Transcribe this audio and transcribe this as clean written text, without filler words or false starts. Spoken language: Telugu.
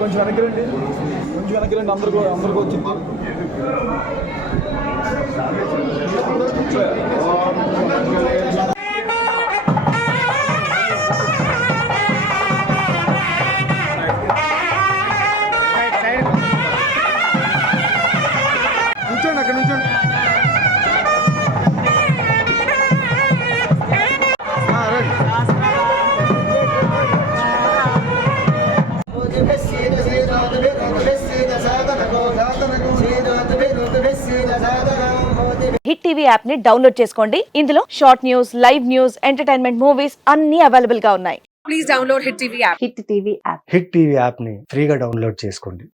కొంచెం వెనక్కిరండి, అందరికీ వచ్చింది. నుంచోండి, అక్కడ నుంచోండి. హిట్ టీవీ యాప్ ని డౌన్లోడ్ చేసుకోండి. ఇందులో short news, live news, entertainment movies అన్ని అవైలబుల్ గా ఉన్నాయి. Please download Hit TV app. Hit TV app. Hit TV యాప్ని ఫ్రీగా డౌన్లోడ్ చేసుకోండి.